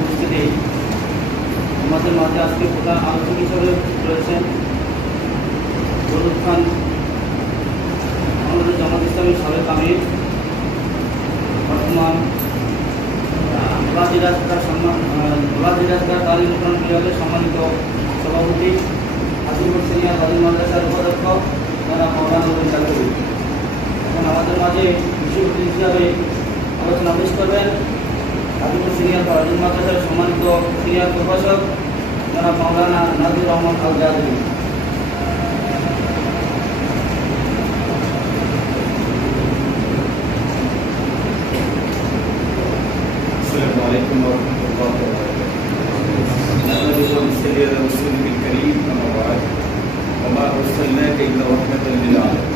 উপস্থিতি আমাদের মাঝে আজকে প্রধান আলোচক হিসেবে রয়েছেন রুহুল খান, আমাদের জামাত ইসলামী সাবেক আমির, বর্তমান ভোলাজিরাজগার তালিম উন্নয়ন বিভাগের সম্মানিত সভাপতি, হাজিপুর সিনিয়র তালিম মাদ্রাসার উপাধ্যক্ষ যারা মৌলানা নবীন চাকরি। এখন আমাদের মাঝে বিশেষ অতিথি হিসাবে আলোচনা পেশ করবেন হাজিপুর সিনিয়র তালিম মাদ্রাসার সম্মানিত সিনিয়র প্রভাষক যারা মৌলানা নাজির রহমান আল জাদরি। السلام عليكم ورحمة الله وبركاته. نحمده ونصلي على رسوله الكريم أما بعد وما أرسلناك إلا رحمة للعالمين.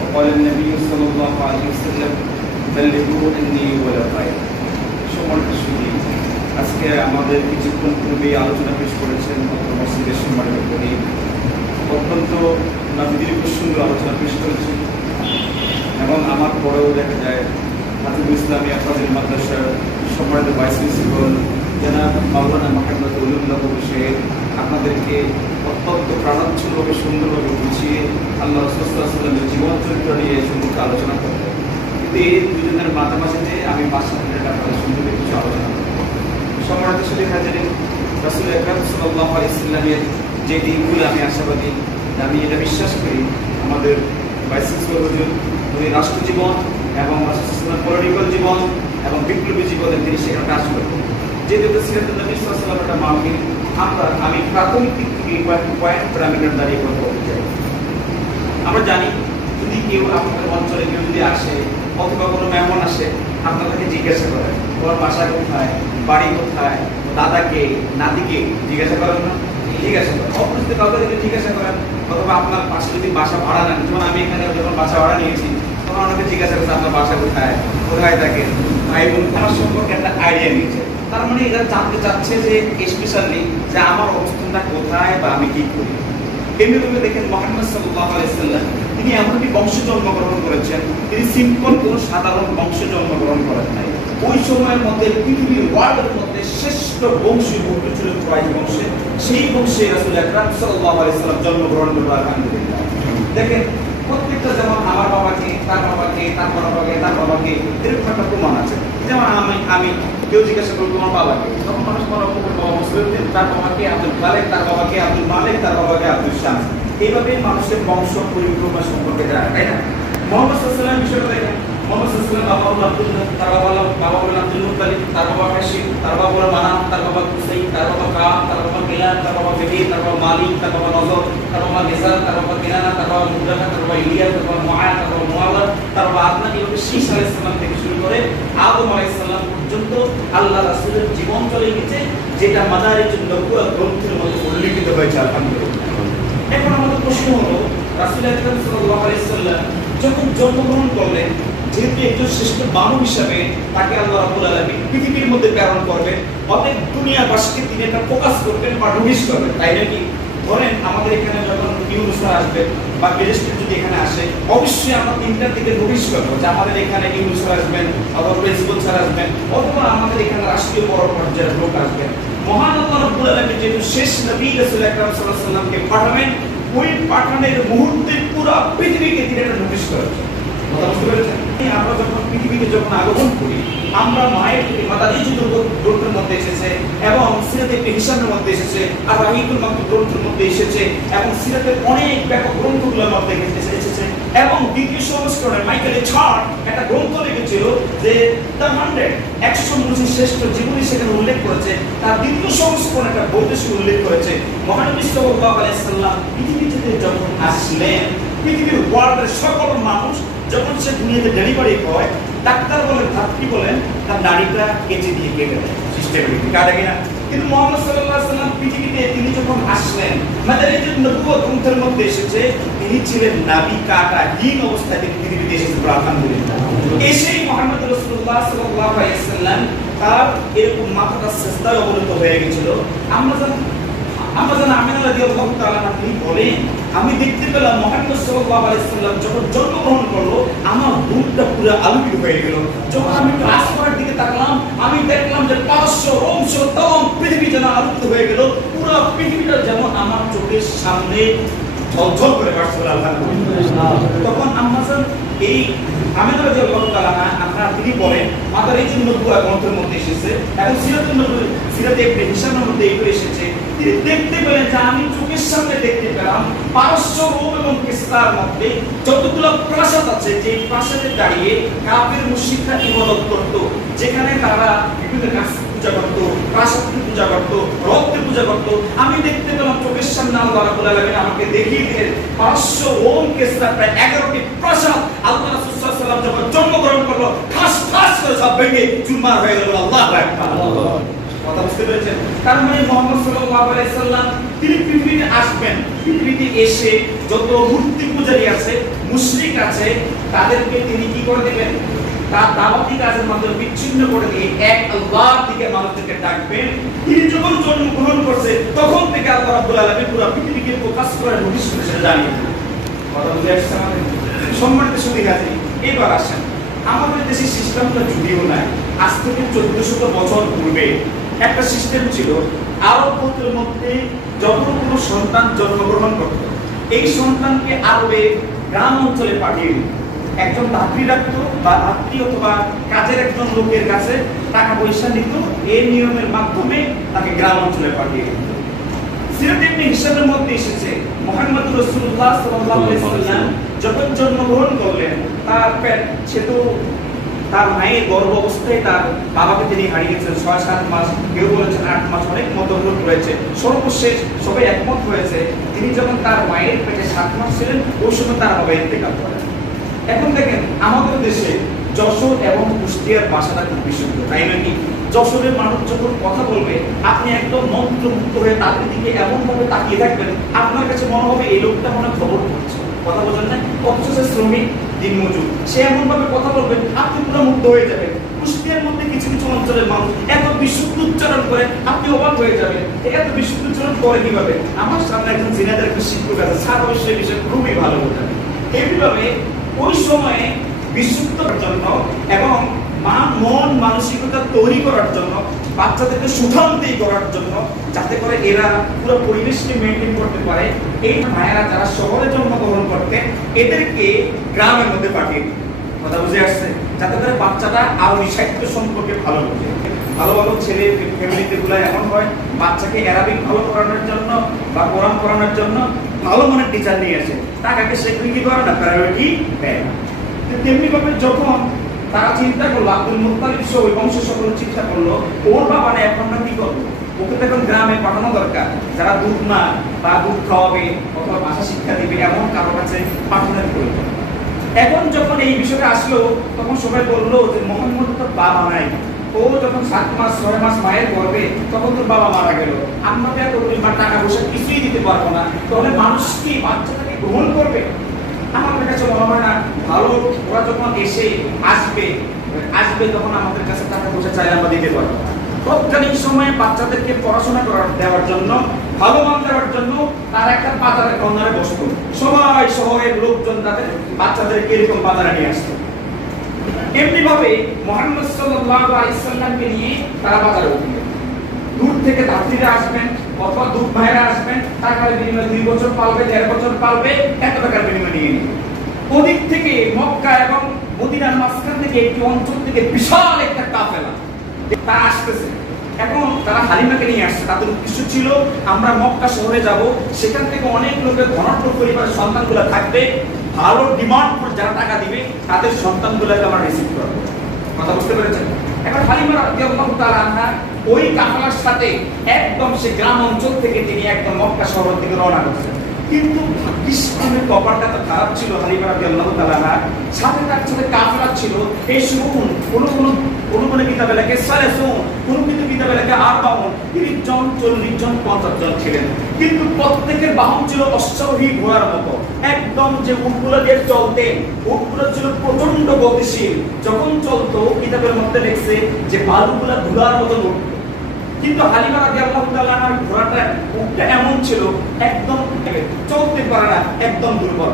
وقال النبي صلى الله عليه وسلم بلغوا عني ولو آية. সম্মানিত সুধী, আজকে আমাদের কিছুক্ষণ পূর্বে আলোচনা পেশ করেছেন মসজিদের সম্মানিত করি, অত্যন্ত দীর্ঘ সুন্দর আলোচনা পেশ করেছেন এবং আমার পরেও দেখা যায় হাজিবুল ইসলামিয়া ফাজিল মাদ্রাসার সম্মানিত ভাইস প্রিন্সিপাল জনাব মাওলানা মোহাম্মদ উলুল্লাহ বিষয়ে আপনাদেরকে অত্যন্ত প্রাণোচ্ছলভাবে সুন্দরভাবে বুঝিয়ে আল্লাহ রাসূল সাল্লাল্লাহু আলাইহি ওয়াসাল্লামের জীবন চরিত্র নিয়ে সুন্দর আলোচনা করবেন। কিন্তু এই দুজনের মাঝামাঝিতে আমি 5 মিনিট আপনাদের সুন্দর কিছু আলোচনা করব। সম্মানিত সুধী হাজিরিন, রাসূল আকরাম সাল্লাল্লাহু আলাইহি ওয়াসাল্লামের যে দিনগুলো আমি আশাবাদী, আমি এটা বিশ্বাস করি আমাদের ভাইস প্রিন্সিপাল হুজুর উনি রাষ্ট্র জীবন এবং পলিটিক্যাল জীবন এবং বিপ্লবী জীবনের তিনি সেখানে কাজ করবেন। যেহেতু সিরাতুন নবী সাল্লাল্লাহু আলাইহি ওয়াসাল্লাম একটা মাহফিল, আমি প্রাথমিক দিক থেকে পয়েন্ট প্যারামিটার দাঁড়িয়ে কথা বলতে চাই। আমরা জানি যদি কেউ আপনাদের অঞ্চলে কেউ যদি আসে অথবা কোনো মেহমান আসে, আপনাদেরকে জিজ্ঞাসা করেন তোমার বাসা কোথায়, বাড়ি কোথায়, দাদাকে নাতিকে জিজ্ঞাসা করেন না? জিজ্ঞাসা করেন। অপরিচিত কাউকে যদি জিজ্ঞাসা করেন অথবা আপনার পাশে যদি বাসা ভাড়া নেন, যেমন আমি এখানে যখন বাসা ভাড়া নিয়েছি তখন আমাকে জিজ্ঞাসা করছে আপনার বাসা কোথায়, কোথায় থাকেন, ভাই বোন আমার সম্পর্কে একটা আইডিয়া নিচ্ছে। তার মানে এরা জানতে চাচ্ছে যে স্পেশালি যে আমার অবস্থানটা কোথায় বা আমি কি করি। এমনিভাবে দেখেন মুহাম্মদ সাল্লাল্লাহু আলাইহি ওয়াসাল্লাম তিনি এমন একটি বংশে জন্মগ্রহণ করেছেন, তিনি সিম্পল কোনো সাধারণ বংশে জন্মগ্রহণ করেন নাই। ওই সময়ের মধ্যে পৃথিবীর ওয়ার্ল্ডের মধ্যে শ্রেষ্ঠ বংশী বংশ ছিল কুরাইশ বংশে, সেই বংশে রাসূল আকরাম সাল্লাল্লাহু আলাইহি ওয়াসাল্লাম জন্মগ্রহণ করেন। আলহামদুলিল্লাহ। দেখেন প্রত্যেকটা যেমন আমার বাবাকে, তার বাবাকে, তার বাবাকে, তার বাবাকে, এরকম একটা প্রমাণ আছে। যেমন আমি কেউ জিজ্ঞাসা করবো তোমার বাবাকে, তখন মানুষ মনে করবে বাবা মুসলিম, তার বাবাকে আব্দুল খালেক, তার বাবাকে আব্দুল মালিক, তার বাবাকে আব্দুল শামস। এইভাবে মানুষের বংশ পরিক্রমা সম্পর্কে যায়, তাই না? মুহাম্মদ সাল্লাল্লাহু আলাইহি ওয়াসাল্লাম বিষয়টা দেখেন, মুহাম্মদ সাল্লাল্লাহু আলাইহি ওয়াসাল্লাম বাবা হলো আব্দুল্লাহ, তার বাবা হলো আব্দুল মুত্তালিব, তার বাবা হাশিম, তার বাবা হলো মানাফ, তার বাবা কুসাই, তার বাবা কাব, তার বাবা কিলাব, তার বাবা ফিহির, তার বাবা মালিক, তার বাবা নজর, তার বাবা নিসার, তার বাবা কিনানা, তার বাবা মুদ্রাকা, তার বাবা ইলিয়াস, তার বাবা মুআদ, তার বাবা মুআল্লাদ, তার বাবা আদনান। এভাবে শীশ আলাইহিস সালাম থেকে শুরু করে আদম আলাইহিস সালাম পর্যন্ত আল্লাহ রাসূলের জীবন চলে গেছে, যেটা মাদারিজুন নবুওয়াত গ্রন্থের মধ্যে উল্লেখিত হয়েছে। আলহামদুলিল্লাহ। এখন আমাদের প্রশ্ন হলো রাসূল আকরাম সাল্লাল্লাহু আলাইহি ওয়াসাল্লাম যখন জন্মগ্রহণ করলেন, যেহেতু একজন শ্রেষ্ঠ মানব হিসাবে তাকে আল্লাহ রাব্বুল আলামিন পৃথিবীর মধ্যে প্রেরণ করবেন, অতএব দুনিয়াবাসীকে তিনি একটা ফোকাস করবেন বা নোটিশ করবেন, তাই নাকি? ধরেন আমাদের এখানে যখন ইউনুস স্যার আসবেন বা গেস্ট যদি এখানে আসে, অবশ্যই আমরা তিনটার দিকে নোটিশ করবো যে আমাদের এখানে ইউনুস স্যার আসবেন, অথবা প্রিন্সিপাল স্যার আসবেন, অথবা আমাদের এখানে রাষ্ট্রীয় বড় পর্যায়ের লোক আসবেন। মহান আল্লাহ রাব্বুল আলামিন যেহেতু শেষ নবী রাসূল আকরাম সাল্লাল্লাহু আলাইহি ওয়াসাল্লামকে পাঠাবেন, ওই পাঠানোর মুহূর্তে পুরো পৃথিবীকে তিনি একটা নোটিশ করেছেন। কথা বুঝতে পেরেছেন? আমরা যখন পৃথিবীতে যখন আগমন করি, আমরা মায়ের থেকে মাদারিজুন গ্রন্থের মধ্যে এসেছে এবং সিরাতে ইবনে হিশামের মধ্যে এসেছে, আর রাহিকুল মাকতুব গ্রন্থের মধ্যে এসেছে এবং সিরাতের অনেক ব্যাপক গ্রন্থগুলোর মধ্যে এসেছে। এবং দ্বিতীয় সংস্করণে মাইকেল ছাড় একটা গ্রন্থ লিখেছিল যে দ্য 100 মানুষের শ্রেষ্ঠ জীবনী সেখানে উল্লেখ করেছে। তার দ্বিতীয় সংস্করণে একটা বৈদেশিক উল্লেখ করেছে মহানবী সাল্লাল্লাহু আলাইহি ওয়াসাল্লাম পৃথিবীতে যখন আসলেন, পৃথিবীর ওয়ার্ল্ডের সকল মানুষ যখন সে দুনিয়াতে ডেলিভারি হয়, ডাক্তার বলেন, ধাত্রী বলেন, তার নাড়িটা কেটে দিয়ে কেটে দেয় সিস্টেমেটিক, কাটে কিনা? কিন্তু মুহাম্মদ সাল্লাল্লাহু আলাইহি ওয়াসাল্লাম পৃথিবীতে তিনি যখন আসলেন, মাদারিজুন নবুওয়াত গ্রন্থের মধ্যে এসেছে তিনি ছিলেন নবী কাটাহীন অবস্থায় তিনি পৃথিবীতে এসেছেন। আলহামদুলিল্লাহ। এসেই মুহাম্মদ রাসূলুল্লাহ সাল্লাল্লাহু আলাইহি ওয়াসাল্লাম তার এরকম মাথাটা সিজদায় অবনত হয়ে গেছিল। আমরা জানি আমরা জানি আমিনা রাদিয়াল্লাহু তাআলা তিনি বলেন, আমি দেখতে পেলাম মুহাম্মদ সাল্লাল্লাহু আলাইহি সাল্লাম যখন জন্মগ্রহণ করলো আমার বুকটা পুরো আলোকিত হয়ে গেল। যখন আমি ক্লাস করার দিকে তাকালাম আমি দেখলাম যে পারস্য রোম সহ তমাম পৃথিবী যেন আলোকিত হয়ে গেল, পুরো পৃথিবীটা যেমন আমার চোখের সামনে ঝলঝল করে বাড়ছিল। আলহামদুলিল্লাহ। তখন আম্মাজান এই আমিনা রাদিয়াল্লাহু তাআলা আপনারা তিনি বলেন মাদার এই জন্য নবুয়া গ্রন্থের মধ্যে এসেছে এবং সিরাতে ইবনে হিশামের মধ্যে এগুলো এসেছে। তিনি দেখতে পেলেন যে আমি চোখের সামনে দেখতে পেলাম পারস্য রোম এবং কিসরার মধ্যে যতগুলো প্রাসাদ আছে যে প্রাসাদে দাঁড়িয়ে কাফের মুশরিকরা ইবাদত করত, যেখানে তারা বিভিন্ন গাছ পূজা করত, প্রাসাদকে পূজা করত, রথকে পূজা করত। আমি দেখতে পেলাম চোখের সামনে আল্লাহ রাব্বুল আলামিন আমাকে দেখিয়ে দিলেন পারস্য রোম কিসরা প্রায় 11টি প্রাসাদ আল্লাহ রাসূল সাল্লাল্লাহু আলাইহি ওয়াসাল্লাম যখন জন্মগ্রহণ করলো ঠাস ঠাস করে সব ভেঙে চুরমার হয়ে গেল। আল্লাহু আকবার। কথা বুঝতে পেরেছেন? তার মানে মুহাম্মদ সাল্লাল্লাহু আলাইহি সাল্লাম তিনি পৃথিবীতে আসবেন, পৃথিবীতে এসে যত মূর্তি পূজারী আছে, মুশরিক আছে, তাদেরকে তিনি কি করে দিবেন? তার দাওয়াতি কাজের মাধ্যমে বিচ্ছিন্ন করে দিয়ে এক আল্লাহর দিকে মানুষদেরকে ডাকবেন। তিনি যখন জন্মগ্রহণ করছে তখন থেকে আল্লাহ রাব্বুল আলামিন পুরো পৃথিবীকে ফোকাস করে নোটিশ করে সেটা জানিয়ে দিলেন। কথা বুঝে আসছে আমাদের? সম্মানিত সুধী হাজি, এবার আসেন আমাদের দেশের সিস্টেমটা যদিও নাই, আজ থেকে 1400 বছর পূর্বে একটা সিস্টেম ছিল। আরব গোত্রের মধ্যে যখন কোনো সন্তান জন্মগ্রহণ করত, এই সন্তানকে আরবে গ্রাম অঞ্চলে পাঠিয়ে দিত। একজন ধাত্রী রাখতো বা ধাত্রী অথবা কাজের একজন লোকের কাছে টাকা পয়সা নিত, এই নিয়মের মাধ্যমে তাকে গ্রাম অঞ্চলে পাঠিয়ে দিত। সিরাতে ইবনে হিশামের মধ্যে এসেছে মুহাম্মদ রাসূলুল্লাহ সাল্লাল্লাহু আলাইহি ওয়াসাল্লাম যখন জন্মগ্রহণ করলেন তার পেট ছিল, তার মায়ের গর্ভ অবস্থায় তার বাবাকে তিনি হারিয়েছেন 6-7 মাস, কেউ বলেছেন 8 মাস, অনেক মতভেদ রয়েছে। সর্বশেষ সবাই একমত হয়েছে তিনি যখন তার মায়ের পেটে 7 মাস ছিলেন ওই সময় তার বাবা ইন্তেকাল করেন। এখন দেখেন আমাদের দেশে যশোর এবং কুষ্টিয়ার ভাষাটা খুব বিশুদ্ধ, তাই নাকি? যশোরের মানুষ যখন কথা বলবে আপনি একদম মন্ত্রমুগ্ধ হয়ে তাদের দিকে এমন ভাবে তাকিয়ে থাকবেন আপনার কাছে মনে হবে এই লোকটা মনে খবর পড়ছে। কথা বলেন না? অথচ সে শ্রমিক, দিনমজুর, সে এমন ভাবে কথা বলবেন আপনি পুরো মুগ্ধ হয়ে যাবেন। কুষ্টিয়ার মধ্যে কিছু কিছু অঞ্চলের মানুষ এত বিশুদ্ধ উচ্চারণ করে আপনি অবাক হয়ে যাবেন এত বিশুদ্ধ উচ্চারণ করে কিভাবে। আমার সামনে একজন জিনাদের একটা শিক্ষক আছে, স্যার অবশ্যই বিষয় খুবই ভালো বোঝেন। এইভাবে ওই সময়ে বিশুদ্ধ জন্য এবং মন মানসিকতা তৈরি করার জন্য, বাচ্চাদেরকে সুঠামদি করার জন্য, যাতে করে এরা পুরো পরিবেশকে মেনটেন করতে পারে, এই মায়েরা যারা শহরে জন্মগ্রহণ করতে এদেরকে গ্রামের মধ্যে পাঠিয়ে দিত। কথা বুঝে আসছে? যাতে করে বাচ্চাটা আরো সাহিত্য সম্পর্কে ভালো বোঝে। ভালো ভালো ছেলে ফ্যামিলিতে গুলো এমন হয় বাচ্চাকে অ্যারাবিক ভালো পড়ানোর জন্য বা কোরআন পড়ানোর জন্য ভালো মানের টিচার নিয়ে আসে, টাকাকে সে কি করে না, প্রায়োরিটি দেয় না। তেমনি ভাবে যখন তারা চিন্তা করলো, আব্দুল মুত্তালিব সহ ওই বংশ সকল চিন্তা করলো ওর বাবা না এখন না কি করবো, ওকে তো এখন গ্রামে পাঠানো দরকার, যারা দুধ না বা দুধ খাওয়াবে অথবা ভাষা শিক্ষা দিবে এমন কারোর কাছে পাঠানোর প্রয়োজন। এখন যখন এই বিষয়টা আসলো তখন সবাই বললো যে মোহাম্মদ তো বাবা নাই, ও যখন 7 মাস 6 মাস মায়ের গর্ভে তখন তোর বাবা মারা গেল, আমরা তো এত টাকা পয়সা কিছুই দিতে পারবো না, তাহলে মানুষ কি বাচ্চাটাকে গ্রহণ করবে? আমাদের কাছে মনে হয় না ভালো। ওরা যখন এসে আসবে তখন আমাদের কাছে টাকা পয়সা চাইলে আমরা দিতে পারবো না। তৎকালীন সময়ে বাচ্চাদেরকে পড়াশোনা দেওয়ার জন্য, ভালো মান দেওয়ার জন্য তারা একটা বাজারের কর্নারে বসতো, সবাই শহরের লোকজন তাদের বাচ্চাদেরকে এরকম বাজারে নিয়ে আসতো। এমনি ভাবে মুহাম্মদ সাল্লাল্লাহু আলাইহি সাল্লামকে নিয়ে তারা বাজারে উঠবে। দূর থেকে ধাত্রীরা আসবেন অথবা দুধ ভাইরা আসবেন, টাকার বিনিময়ে 2 বছর পালবে, 1.5 বছর পালবে, এত টাকার বিনিময়ে নিয়ে নেবে। ওদিক থেকে মক্কা এবং মদিনার মাঝখান থেকে একটি অঞ্চল থেকে বিশাল একটা কাফেলা তারা আসতেছে। এখন তারা হালিমাকে নিয়ে আসছে, তাদের উদ্দেশ্য ছিল আমরা মক্কা শহরে যাব, সেখান থেকে অনেক লোকের ধনাঢ্য পরিবারের সন্তানগুলো থাকবে, ভালো ডিমান্ড করে যারা টাকা দিবে তাদের সন্তানগুলোকে আমরা রিসিভ করবো। কথা বুঝতে পেরেছেন? এখন হালিমা রাদিয়াল্লাহু তাআলা আনহা ওই কাফেলার সাথে একদম সে গ্রাম অঞ্চল থেকে তিনি একদম মক্কা শহর থেকে রওনা করছেন। কিন্তু ইসলামের কপালটা তো খারাপ ছিল হালিমা রাদিয়াল্লাহু তাআলা আনহা, সাথে তার সাথে কাফেলা ছিল। এই সময় কোন কিতাবে লেখে 40, কোন কিতাবে লেখে 58, 30 জন, 40 জন, 50 জন ছিলেন। কিন্তু প্রত্যেকের বাহন ছিল অশ্বারোহী ঘোড়ার মতো, একদম যে উটগুলো দিয়ে চলতেন উটগুলো ছিল প্রচন্ড গতিশীল। যখন চলতো কিতাবের মধ্যে লেখছে যে বালুগুলা ধুলার মতো উঠতো। কিন্তু হালিমা রাদিয়াল্লাহু তাআলা আনহার ঘোড়াটা উটটা এমন ছিল একদম চলতে পারে না, একদম দুর্বল।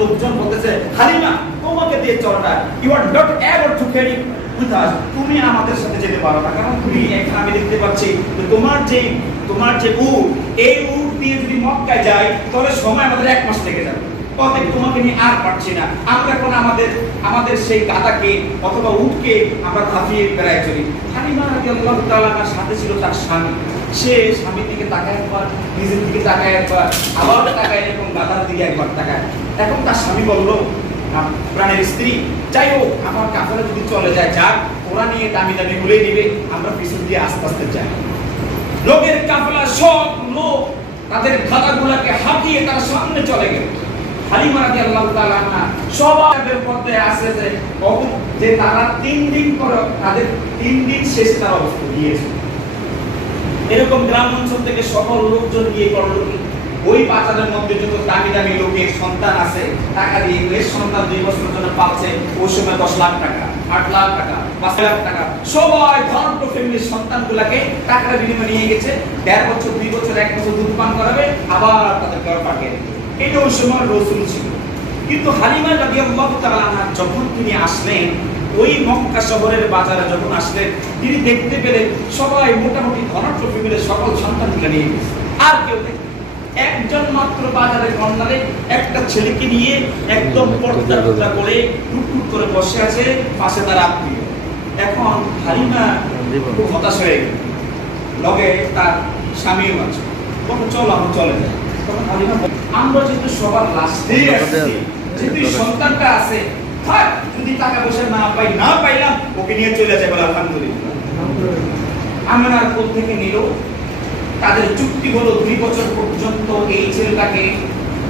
লোকজন বলতেছে হালিমা তোমাকে দিয়ে চলটা, you are not able to carry with us, তুমি আমাদের সাথে যেতে পারো না, কারণ তুমি এখানে আমি দেখতে পাচ্ছি তোমার যে উট, এই উট দিয়ে যদি মক্কায় যাই তাহলে সময় আমাদের 1 মাস লেগে যাবে, অতএব তোমাকে নিয়ে আর পারছি না, আমরা এখন আমাদের সেই গাধাকে অথবা উটকে আমরা ধাপিয়ে বেড়াই চলি। হালিমা রাদিয়াল্লাহু তাআলা আমার সাথে ছিল তার স্বামী, সে স্বামীর দিকে তাকায় একবার, নিজের দিকে তাকায় একবার, আবার তাকায়, এবং গাধার দিকে একবার তাকায়। এখন তার স্বামী বলল, প্রাণের স্ত্রী, যাই হোক আমার কাফেলা যদি চলে যায়, যাক ওরা নিয়ে দামি গুলে দিবে, আমরা পিছন দিয়ে আস্তে আস্তে যাই। লোকের কাফেলা সব লোক তাদের গাধাগুলাকে হাঁটিয়ে তার সামনে চলে গেল। হালিমা রাদিয়াল্লাহু তাআলা আনহা সবার মধ্যে আসে যে তারা 3 দিন পরে তাদের 3 দিন শেষে তার অবস্থা গিয়েছে। এরকম গ্রাম অঞ্চল থেকে সকল লোকজন গিয়ে করলো কি, ওই বাজারের মধ্যে যত দামি লোকের সন্তান আছে, টাকা দিয়ে এর সন্তান 2 বছরের জন্য পাচ্ছে ওই সময় 10 লাখ টাকা, 8 লাখ টাকা, 5 লাখ টাকা, সবাই ধর্ম ফ্যামিলির সন্তানগুলোকে টাকার বিনিময়ে নিয়ে গেছে। 1.5 বছর 2 বছর 1 বছর দুধ পান করাবে, আবার তাদের ঘর পাঠিয়ে দেবে। এটা ওই সময় রসুল ছিল। কিন্তু হালিমা রাদিয়াল্লাহু তাআলা আনহা যখন তিনি আসলেন ওই মক্কা শহরের বাজারে, যখন আসলেন তিনি দেখতে পেলেন সবাই মোটামুটি ধনাঢ্য ফ্যামিলির সকল সন্তানকে নিয়ে গেছে, আর কেউ নেই। একজন মাত্র বাজারের কর্নারে একটা ছেলেকে নিয়ে একদম পর্দা করে টুকটুক করে বসে আছে, পাশে তার আত্মীয়। এখন হালিমা খুব হতাশ হয়ে গেল, লগে তার স্বামীও আছে, তখন চলো আমরা চলে যাই। তখন হালিমা, আমরা যেহেতু সবার লাস্টেই আসছি, যেহেতু সন্তানটা আছে, থাক যদি টাকা পয়সা না পাইলাম ওকে নিয়ে চলে যাবে, আলহামদুলিল্লাহ। আমার কোল থেকে নিল, তাদের চুক্তি হলো 2 বছর পর্যন্ত এই ছেলেটাকে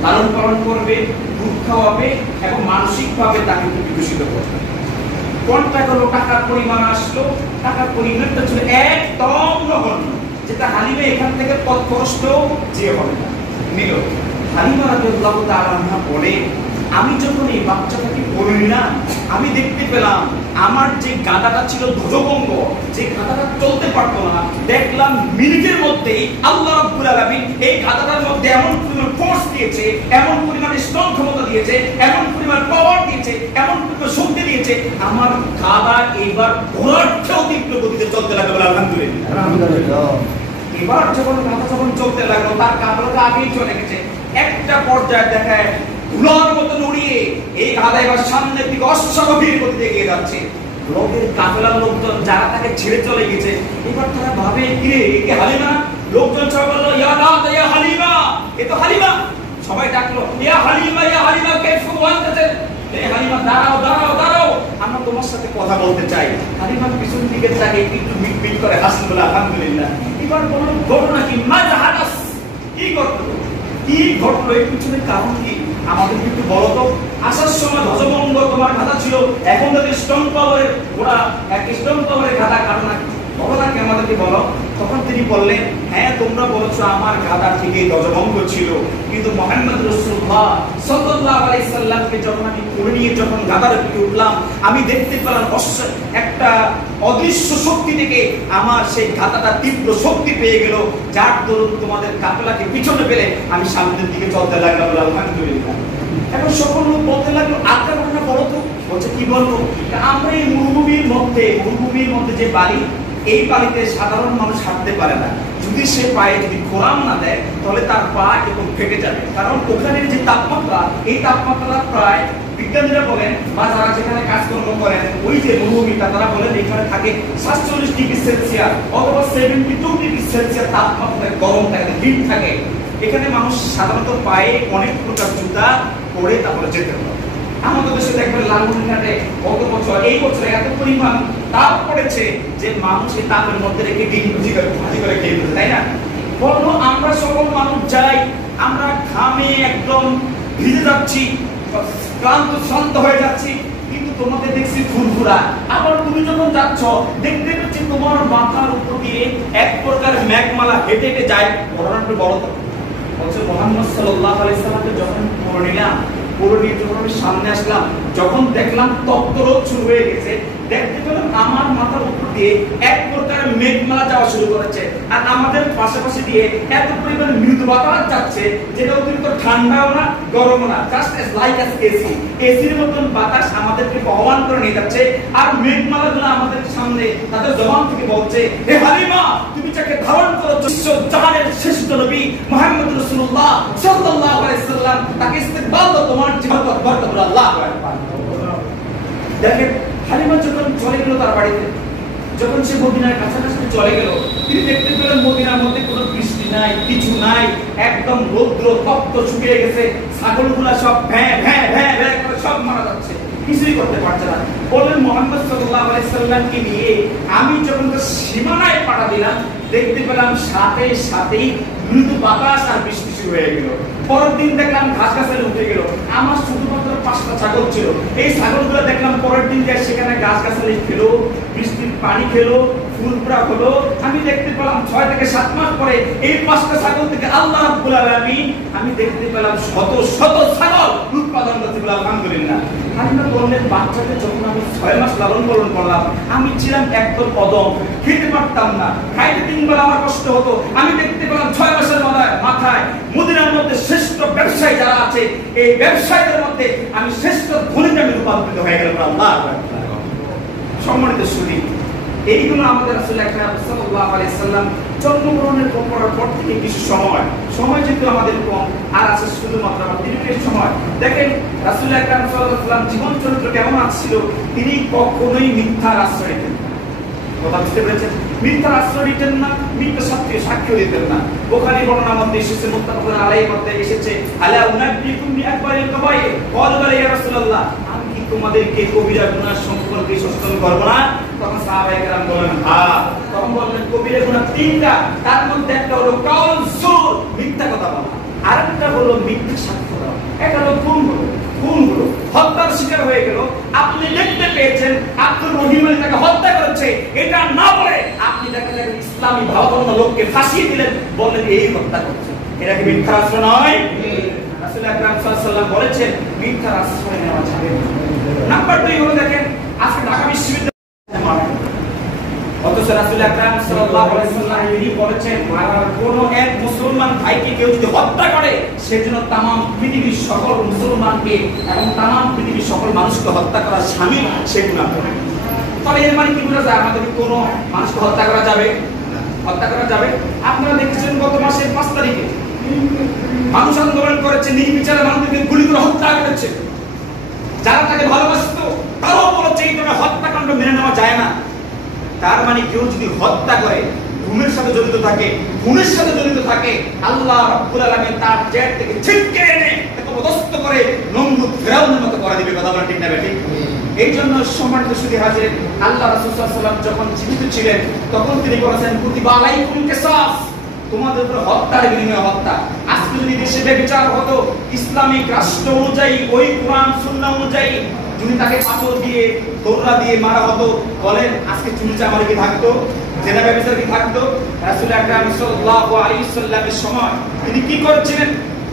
লালন পালন করবে, দুধ খাওয়াবে এবং মানসিকভাবে তাকে বিকশিত করবে। কন্ট্রাক্ট হলো, টাকার পরিমাণ আসলো, টাকার পরিমাণটা ছিল একদম নগণ্য, যেটা হালিমা এখান থেকে পথ খরচটাও যে হবে না, নিল। হালিমা রাদিয়াল্লাহু তাআলা আনহা বলে, আমি যখন এই বাচ্চাটাকে কোলে নিলাম, আমি দেখতে পেলাম আমার যে গাধাটা ছিল ধ্বজভঙ্গ, যে গাধাটা চলতে পারতো না, দেখলাম মিনিটের মধ্যেই আল্লাহ রাব্বুল আলামিন এই গাধাটার মধ্যে এমন পরিমাণ ফোর্স দিয়েছে, এমন পরিমাণ স্ট্রং ক্ষমতা দিয়েছে, এমন পরিমাণ পাওয়ার দিয়েছে, এমন পরিমাণ শক্তি দিয়েছে, আমার গাধা এবার ঘোড়ার চেয়েও তীব্র গতিতে চলতে লাগলো, আলহামদুলিল্লাহ। এবার যখন চলতে লাগলো, তার কাফেলাটা আগেই চলে গেছে। একটা পর্যায়ে দেখায় ধুলার মতো উড়িয়ে এই গাধা এবার সামনের দিকে অশ্বারোহীর গতিতে এগিয়ে যাচ্ছে। লোকের কাফেলার লোকজন যারা তাকে ছেড়ে চলে গেছে, এবার তারা ভাবে কিরে একে হালিমা, লোকজন সবাই বললো ইয়া দাদা ইয়া হালিমা, এ তো হালিমা। সবাই ডাকলো ইয়া হালিমা কাইফা ওয়ান্তাতে, এ হালিমা দাঁড়াও, আমরা তোমার সাথে কথা বলতে চাই। হালিমা পিছন দিকে তাকে একটু মিটমিট করে হাসল, বলে আলহামদুলিল্লাহ। এবার বলল ঘটনা কি, মাজা হাদাস, কি ঘটলো এর পিছনে কারণ কি, আমাদের একটু বলো তো। আসার সময় ধ্বজভঙ্গ তোমার গাধা ছিল, এখন যদি স্ট্রং পাওয়ারের ঘোড়া, এক স্ট্রং পাওয়ারের গাধা কারণ ঘটনাকে আমাদেরকে বলো। তখন তিনি বললেন, হ্যাঁ তোমরা বলছো আমার গাধা থেকে ধ্বজভঙ্গ ছিল, কিন্তু মুহাম্মদ রাসূলুল্লাহ সাল্লাল্লাহু আলাইহি সাল্লামকে যখন আমি কোলে নিয়ে যখন গাধার উপরে উঠলাম, আমি দেখতে পেলাম একটা অদৃশ্য শক্তি থেকে আমার সেই গাধাটা তীব্র শক্তি পেয়ে গেল, যার দরুন তোমাদের কাফেলাকে পিছনে ফেলে আমি সামনের দিকে চলতে লাগলাম, আলহামদুলিল্লাহ। এখন সকল লোক বলতে লাগলো আটটা ঘটনা বলো তো। বলছে কি বলবো, আমরা এই মরুভূমির মধ্যে যে বাড়ি, এই বাড়িতে সাধারণ মানুষ হাঁটতে পারে না, যদি সে পায়ে যদি খোরাম না দেয় তাহলে তার পা এরকম ফেটে যাবে, কারণ ওখানের যে তাপমাত্রা, এই তাপমাত্রা প্রায় বিজ্ঞানীরা বলেন বা যারা যেখানে কাজকর্ম করেন ওই যে মরুভূমিটা, তারা বলেন এখানে থাকে 47 ডিগ্রি সেলসিয়াস অথবা 72 ডিগ্রি সেলসিয়াস তাপমাত্রা, গরম থাকে, হিট থাকে। এখানে মানুষ সাধারণত পায়ে অনেক প্রকার জুতা পরে তারপরে যেতে হবে। আমাদের দেশে দেখবেন লালমনিরহাটে গত বছর এই বছর এত পরিমাণ তাপ পড়েছে যে মানুষ এই তাপের মধ্যে রেখে ডিম ভাজি করে খেয়ে ফেলছে, তাই না? বললো আমরা সকল মানুষ যাই, আমরা ঘামে একদম ভিজে যাচ্ছি, ক্লান্ত হয়ে যাচ্ছি, কিন্তু তোমাকে দেখছি ফুরফুরা। আবার তুমি যখন যাচ্ছ দেখতে পাচ্ছি তোমার মাথার উপর দিয়ে এক প্রকার মেঘমালা হেঁটে হেঁটে যায়। ঘটনাটা বড় তো বলছে মুহাম্মদ সাল্লাল্লাহু আলাইহি সাল্লামকে যখন পড়ে নিলাম, পরে নিয়ে যখন আমি সামনে আসলাম, যখন দেখলাম তপ্ত রোদ শুরু হয়ে গেছে, দেখতে পেলাম আমার মাথার উপর দিয়ে এক প্রকারের মেঘমালা যাওয়া শুরু করেছে, আর আমাদের পাশাপাশি দিয়ে এত পরিমাণ মৃদু বাতাস যাচ্ছে যেটা অতিরিক্ত ঠান্ডাও না গরমও না, জাস্ট লাইক অ্যাজ এসি। এসির মতন বাতাস আমাদেরকে বহমান করে নিয়ে যাচ্ছে, আর মেঘমালাগুলো আমাদের সামনে তাদের জবান থেকে বলছে, হে হালিমা, তুমি যাকে ধারণ করেছো বিশ্ব জাহানের শ্রেষ্ঠ নবী মুহাম্মদ রাসূলুল্লাহ সাল্লাল্লাহু আলাইহি সাল্লাম, তাকে ইস্তেকবাল দাও, তোমার জীবন বরকত দাও। আল্লাহু আকবার। দেখেন হালিমা যখন চলে গেল তার বাড়িতে, যখন সে মদিনার কাছাকাছি চলে গেল, তিনি দেখতে পেলেন মদিনার মধ্যে কোনো বৃষ্টি নাই, কিছু নাই, একদম রৌদ্র তপ্ত শুকিয়ে গেছে, ছাগলগুলা সব ভ্যাঁ ভ্যাঁ ভ্যাঁ ভ্যাঁ করে সব মারা যাচ্ছে, কিছুই করতে পারছে না। বললেন মুহাম্মদ সাল্লাল্লাহু আলাইহি সাল্লামকে নিয়ে আমি যখন সীমানায় পাড়া দিলাম, দেখতে পেলাম সাথে সাথেই মৃদু বাতাস আর বৃষ্টি শুরু হয়ে গেল। পরের দিন দেখলাম ঘাস গাছালি উঠে গেল, আমার শুধুমাত্র 5টা ছাগল ছিল, এই ছাগলগুলো দেখলাম পরের দিন যায় সেখানে গাছ গাছালি খেলো, বৃষ্টির পানি খেলো, ফুলপুরা হলো। আমি দেখতে পেলাম 6 থেকে 7 মাস পরে এই 5টা ছাগল থেকে আল্লাহ রাব্বুল আলামিন আমি দেখতে পেলাম শত শত ছাগল উৎপাদন করতে। আলহামদুলিল্লাহ। হালিমা বললেন, বাচ্চাকে যখন আমি 6 মাস লালন পালন করলাম, আমি ছিলাম একদম অদম, খেতে পারতাম না, খাইতে 3 বেলা আমার কষ্ট হতো। আমি দেখতে পেলাম 6 মাসের মাথায় মদিনার মধ্যে শ্রেষ্ঠ ব্যবসায়ী যারা আছে, এই ব্যবসায়ীদের মধ্যে আমি শ্রেষ্ঠ ধনীতে আমি রূপান্তরিত হয়ে গেলাম। আল্লাহু আকবার। সম্মানিত সুধী, এইগুলো আমাদের রাসূল আকরাম সাল্লাল্লাহু আলাইহি সাল্লাম জন্মগ্রহণের পর থেকে কিছু সময় যেহেতু আমাদের কম, আর আছে শুধুমাত্র আমাদের সময়। দেখেন রাসূল আকরাম সাল্লাল্লাহু আলাইহি সাল্লাম জীবন চরিত্র কেমন ছিল, তিনি কখনোই মিথ্যার আশ্রয় নিতেন না। কথা বুঝতে পেরেছেন? মিথ্যার আশ্রয় নিতেন না, মিথ্যা সাক্ষ্য দিতেন না। বুখারী বর্ণনার মধ্যে এসেছে, মুত্তাফাকুন আলাইহির মধ্যে এসেছে, আলা উনাব্বিকুম বিআকবারিল কাবাইর, ক্বালু বালা ইয়া রাসূলুল্লাহ, আমি কি তোমাদেরকে কবিরা গুনাহ সম্পর্কে সচেতন করব না? তখন সাহাবায়ে কেরাম বললেন, হ্যাঁ। তখন বললেন, কবিরা গুনাহ 3টা, তার মধ্যে একটা হলো কাউল সুর, মিথ্যা কথা বলা, আরেকটা হলো মিথ্যা সাক্ষ্য দেওয়া, একটা হলো খুন হলো, হত্যার শিকার হয়ে গেল। আপনি দেখতে পেয়েছেন আব্দুর রহিম আলী তাকে হত্যা করেছে, এটা না বলে আপনি দেখেন ইসলামী ভাবাপন্ন লোককে ফাঁসিয়ে দিলেন, বললেন এই হত্যা করছে, এটা কি মিথ্যার আশ্রয় নয়? রাসূল আকরাম সাল্লাল্লাহু আলাইহি সাল্লাম বলেছেন মিথ্যার আশ্রয় নেওয়া যাবে না। নাম্বার 2 হলো, দেখেন আজকে ঢাকা বিশ্ববিদ্যালয় অথচ রাসূল আকরাম সাল্লাল্লাহু আলাইহি সাল্লাম তিনি বলেছেন, কোন এক মুসলমান ভাইকে কেউ যদি হত্যা করে, সেজন্য তাম পৃথিবীর সকল মুসলমানকে এবং তাম পৃথিবীর সকল মানুষকে হত্যা করা শামিল, সে গুনাহ করে। তবে এর মানে কি বোঝা যায়? আমাদের কোন মানুষকে হত্যা করা যাবে? আপনারা দেখেছেন গত মাসের 5 তারিখে মানুষ আন্দোলন করেছে, নির্বিচারে মানুষকে গুলি করে হত্যা করেছে। যারা তাকে ভালোবাসত তারাও বলেছে এই ধরনের হত্যাকাণ্ড মেনে নেওয়া যায় না। তার মানে কেউ যদি হত্যা করে, খুনের সাথে জড়িত থাকে, আল্লাহ রাব্বুল আলামিন তার জেট থেকে ছিটকে এনে তাকে পদস্থ করে নমরুদ ফিরাউনের মতো করে দিবে। কথা বলা ঠিক না বেঠিক? এই জন্য সম্মানিত সুধী হাজির, আল্লাহ রাসূল সাল্লাল্লাহু আলাইহি ওয়াসাল্লাম যখন জীবিত ছিলেন তখন তিনি বলেছেন, কুতিবা আলাইকুম কিসাস, তোমাদের উপর হত্যার বিনিময়ে হত্যা। আজকে যদি দেশে বিচার হতো ইসলামিক রাষ্ট্র অনুযায়ী, ওই কোরআন সুন্নাহ অনুযায়ী, যদি তাকে পাথর দিয়ে দৌড়া দিয়ে মারা হতো, বলেন আজকে চুরি চামারি কি থাকতো? জেনা ব্যবচার কি থাকতো? রাসূল আকরাম সাল্লাল্লাহু আলাইহি সাল্লামের সময় তিনি কি করছিলেন?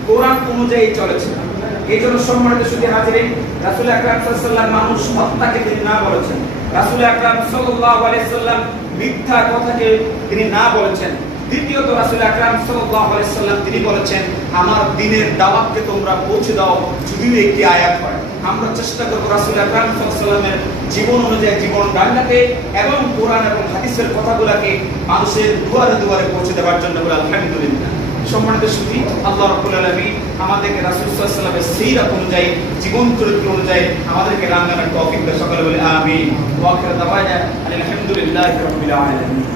কোরআন অনুযায়ী চলেছিলেন। এই জন্য সম্মানিত সুধী হাজিরিন, রাসূল আকরাম সাল্লাল্লাহু আলাইহি সাল্লাম মানুষ হত্যাকে তিনি না বলেছেন। রাসূল আকরাম সাল্লাল্লাহু আলাইহি সাল্লাম মিথ্যা কথাকে তিনি না বলেছেন। দ্বিতীয়ত রাসূল আকরাম সাল্লাল্লাহু আলাইহি সাল্লাম তিনি বলেছেন, আমার দ্বীনের দাওয়াতকে তোমরা পৌঁছে দাও, যদিও একটি আয়াত হয়। আমরা চেষ্টা করব রাসূল আকরাম সাল্লাল্লাহু আলাইহি সাল্লামের জীবন অনুযায়ী জীবন ডান্ডাতে এবং কোরআন এবং হাদিসের কথাগুলোকে মানুষের দুয়ারে দুয়ারে পৌঁছে দেওয়ার জন্য বলে আলহামদুলিল্লাহ। সম্মানিত সুধী, আল্লাহ রাব্বুল আলামিন আমাদেরকে রাসূল সাল্লাল্লাহু আলাইহি সাল্লামের সিরাত অনুযায়ী, জীবন চরিত্র অনুযায়ী আমাদেরকে রান্নার তৌফিক দান। সকলে বলে আমিন। ওয়া আখিরু দাওয়ানা আলহামদুলিল্লাহি রাব্বিল আলামিন।